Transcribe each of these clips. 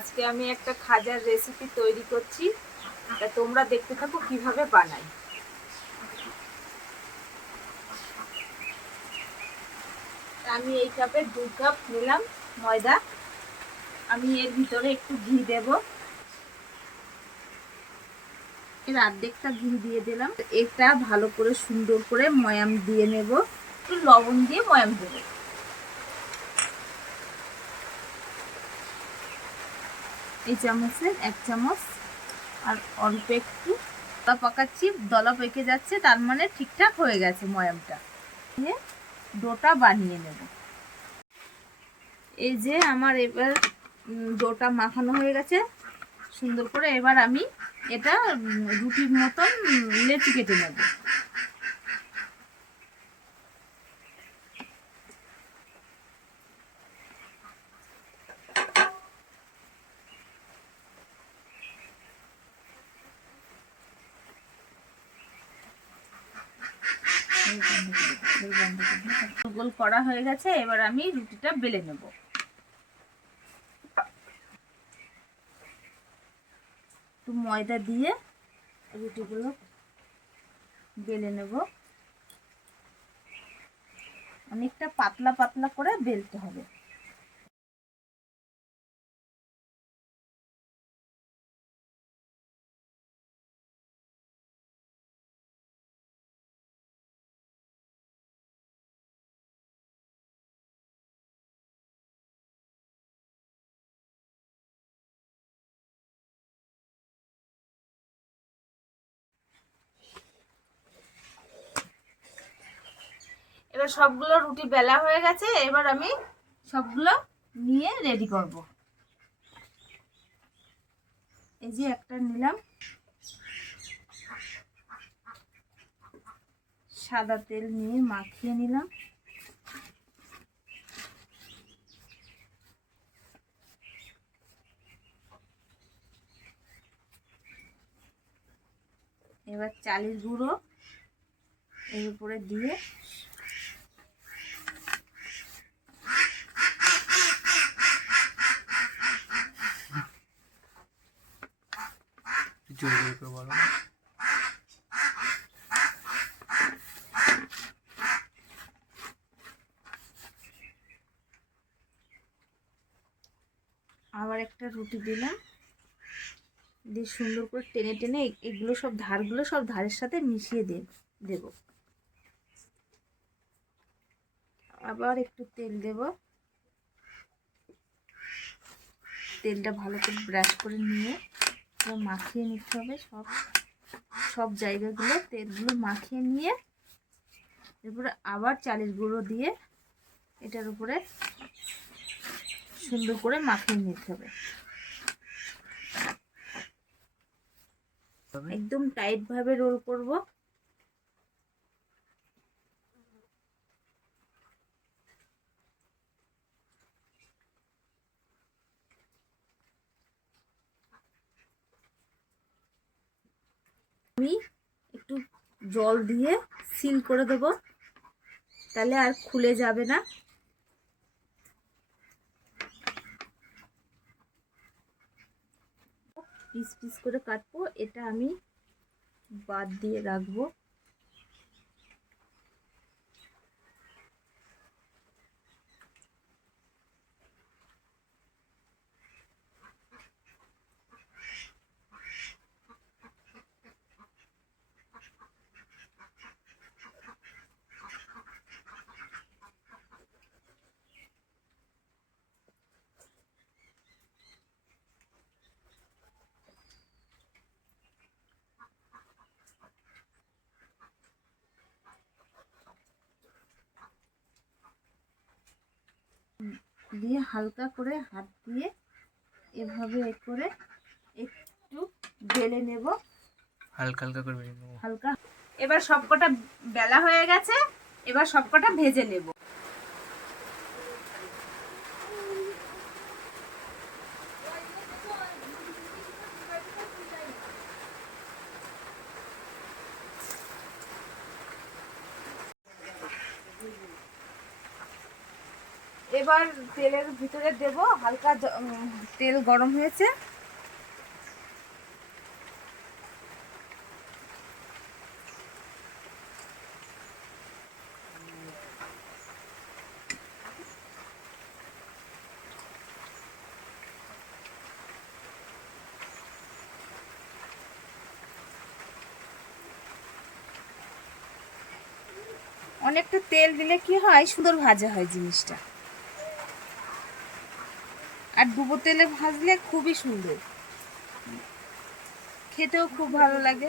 আজকে আমি একটা খাজার রেসিপি তৈরি করছি। তা তোমরা দেখতে থাকো কীভাবে বানাই। আমি এই কাপে দু কাপ নিলাম ময়দা। আমি এর ভিতরে একটু ঘি দেব। এর অর্ধেকটা ঘি দিয়ে দিলাম। এটা ভালো করে সুন্দর করে ময়াম দিয়ে নেব। একটু লবণ দিয়ে ময়াম দেবো। এই চামচের এক চামচ আর অল্প একটু দলা পাকাচ্ছি দলা পেকে যাচ্ছে, তার মানে ঠিকঠাক হয়ে গেছে ময়ামটা। নিয়ে ডোটা বানিয়ে নেব। এই যে আমার এবার ডোটা মাখানো হয়ে গেছে। সুন্দর করে এবার আমি এটা রুটির মতন লেচি কেটে নেব। গোল করা হয়ে গেছে, এবার আমি রুটিটা বেলে নেব। একটু ময়দা দিয়ে রুটিগুলো বেলে নেব। অনেকটা পাতলা পাতলা করে বেলতে হবে। এবার সবগুলো রুটি বেলা হয়ে গেছে, এবার আমি সবগুলো নিয়ে রেডি করব। এই যে একটা নিলাম। সাদা তেল নিয়ে মাখিয়ে নিলাম। এবার চালের গুঁড়ো এর উপরে দিয়ে জোরে জোরে করে বলো। আবার একটা রুটি দিলাম। দিয়ে সুন্দর করে টেনে টেনে এগুলো সব ধারগুলো সব ধারের সাথে মিশিয়ে দে দেব। আবার একটু তেল দেব। তেলটা ভালো করে ব্রাশ করে নিয়ে পুরো মাখিয়ে নিতে হবে সব। সব জায়গাগুলো তেলগুলো মাখিয়ে নিয়ে এরপরে আবার চালের গুঁড়ো দিয়ে এটার উপরে সুন্দর করে মাখিয়ে নিতে হবে। একদম টাইট ভাবে রোল করব। আমি একটু জল দিয়ে সিল করে দেব, তাহলে আর খুলে যাবে না। পিস পিস করে কাটবো, এটা আমি বাদ দিয়ে রাখব। দিয়ে হালকা করে হাত দিয়ে এভাবে করে একটু বেলে নেব। হালকা হালকা করে হালকা। এবার সবকটা বেলা হয়ে গেছে এবার সবকটা ভেজে নেব। এবার তেলের ভিতরে দেব হালকা তেল গরম হয়েছে। অনেকটা তেল দিলে কি হয়? সুন্দর ভাজা হয় জিনিসটা। আর ডুবো তেলে ভাজলে খুবই সুন্দর। খেতেও খুব ভালো লাগে।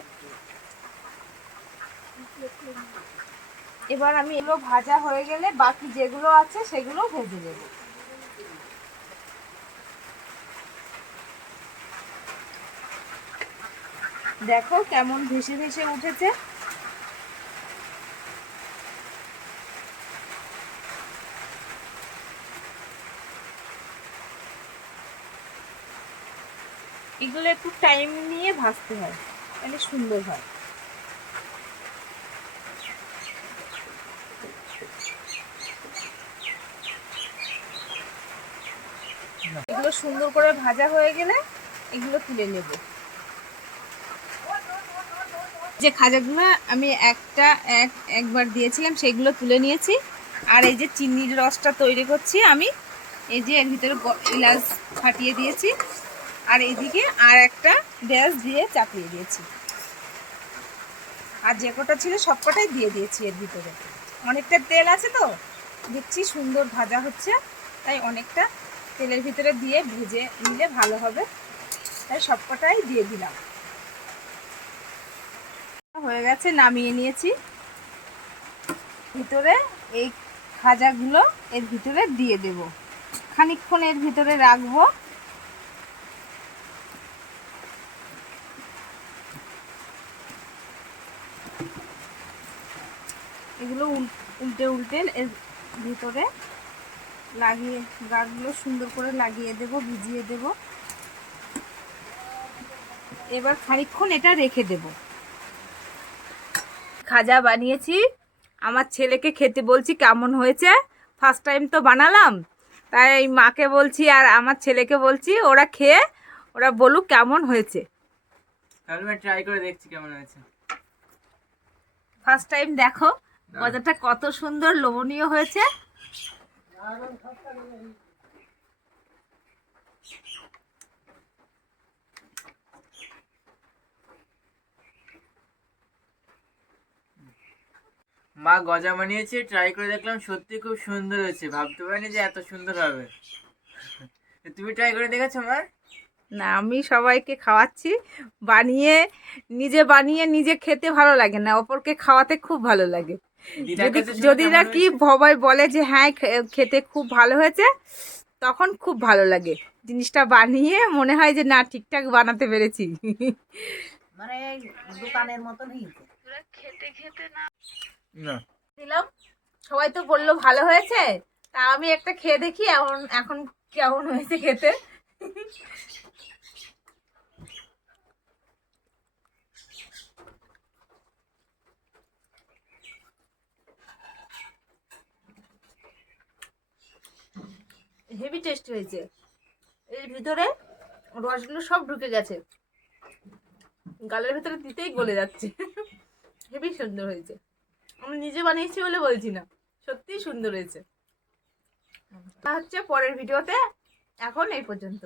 এবার আমি এগুলো ভাজা হয়ে গেলে বাকি যেগুলো আছে সেগুলো ভেজে দেব দেখো কেমন ভেসে ভেসে উঠেছে। এগুলো একটু টাইম নিয়ে ভাজতে হয় মানে সুন্দর হয়। এগুলো সুন্দর করে ভাজা হয়ে গেলে এগুলো তুলে নেব। যে খাজাগুলো আমি একটা, এক, একবার দিয়েছিলাম, সেগুলো তুলে নিয়েছি। আর এই যে চিনির রসটা তৈরি করছি আমি, এই যে এর ভিতরে ইলাচ ফাটিয়ে দিয়েছি। আর এদিকে আর একটা ড্যাশ দিয়ে চাপিয়ে দিয়েছি। আর যে কটা ছিল সব কটাই দিয়ে দিয়েছি এর ভিতরে। অনেকটা তেল আছে তো, দেখছি সুন্দর ভাজা হচ্ছে, তাই অনেকটা তেলের ভিতরে দিয়ে ভেজে নিলে ভালো হবে। তাই সব কটাই দিয়ে দিলাম। হয়ে গেছে, নামিয়ে নিয়েছি। ভিতরে এই খাজাগুলো এর ভিতরে দিয়ে দেব। খানিকক্ষণ এর ভিতরে রাখব। এগুলো উল- উল্টে উল্টে ভিতরে লাগিয়ে, গাছগুলো সুন্দর করে লাগিয়ে দেব, ভিজিয়ে দেব। এবার খানিকক্ষণ এটা রেখে দেব। খাজা বানিয়েছি। আমার ছেলেকে খেতে বলছি, কেমন হয়েছে? ফার্স্ট টাইম তো বানালাম। তাই মাকে বলছি আর আমার ছেলেকে বলছি, ওরা খেয়ে, ওরা বলুক কেমন হয়েছে। ট্রাই করে দেখছি কেমন হয়েছে। ফার্স্ট টাইম দেখো গজাটা কত সুন্দর লোভনীয় হয়েছে। মা গজা বানিয়েছে ট্রাই করে দেখলাম সত্যি খুব সুন্দর হয়েছে। ভাবতে পারিনি যে এত সুন্দর হবে। তুমি ট্রাই করে দেখেছ মা? না আমি সবাইকে খাওয়াচ্ছি। বানিয়ে নিজে বানিয়ে নিজে খেতে ভালো লাগে না অপরকে খাওয়াতে খুব ভালো লাগে। যদি যদি না কি? সবাই বলে যে হ্যাঁ খে- খেতে খুব ভালো হয়েছে তখন খুব ভালো লাগে। জিনিসটা বানিয়ে মনে হয় যে না ঠিকঠাক বানাতে পেরেছি। মানে দোকানের মতন হয়েছে না। দিলাম। সবাই তো বলল ভালো হয়েছে? তা আমি একটা খেয়ে দেখি এখন এখন কেমন হয়েছে খেতে। হেভি টেস্ট হয়েছে। এর ভিতরে রসগুলো সব ঢুকে গেছে। গালের ভিতরে দিতেই গলে যাচ্ছে। হেভি সুন্দর হয়েছে। আমি নিজে বানিয়েছি বলে বলছি না। সত্যিই সুন্দর হয়েছে। তা হচ্ছে পরের ভিডিওতে। এখন এই পর্যন্ত।